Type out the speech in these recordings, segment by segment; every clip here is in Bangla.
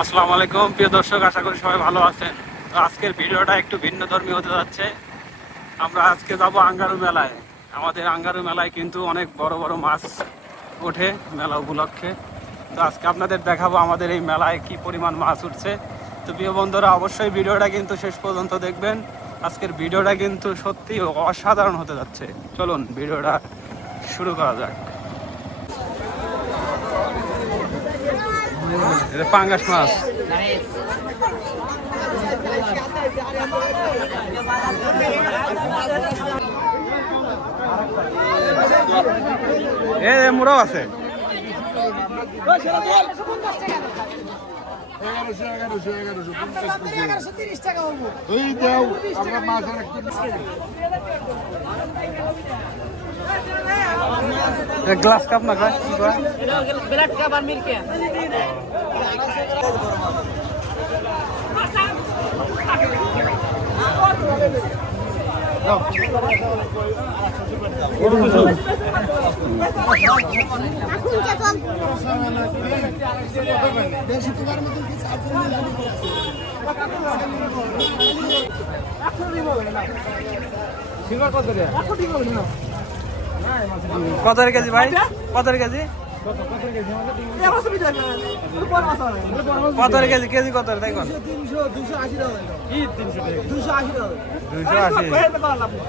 আসসালামু আলাইকুম প্রিয় দর্শক, আশা করি সবাই ভালো আছেন। তো আজকের ভিডিওটা একটু ভিন্নধর্মী হতে যাচ্ছে। আমরা আজকে যাব আঙ্গারু মেলায়। আমাদের আঙ্গারু মেলায় কিন্তু অনেক বড় বড় মাছ ওঠে মেলা উপলক্ষে। তো আজকে আপনাদের দেখাবো আমাদের এই মেলায় কি পরিমাণ মাছ উঠছে। তো প্রিয় বন্ধুরা, অবশ্যই ভিডিওটা কিন্তু শেষ পর্যন্ত দেখবেন। আজকের ভিডিওটা কিন্তু সত্যি অসাধারণ হতে যাচ্ছে। চলুন ভিডিওটা শুরু করা যাক। এটা পাঙ্গাস মাছ। এ মুড়াও আছে। গ্লাস কাপ না গ্লাস কি কয়? ব্ল্যাক কাপ আর মিল্ক কত কেজি ভাই? কত কেজি? কত কেজি? কেজি কত তাই কোন? 280 টাকা। কি 280 টাকা? 280।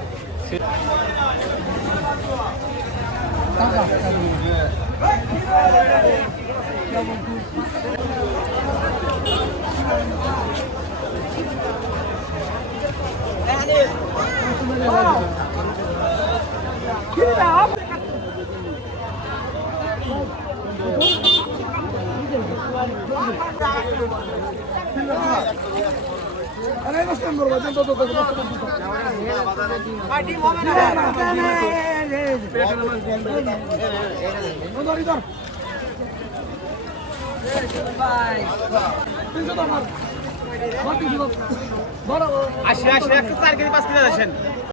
আসেন 4 কেজি 5 কেজি আসেন।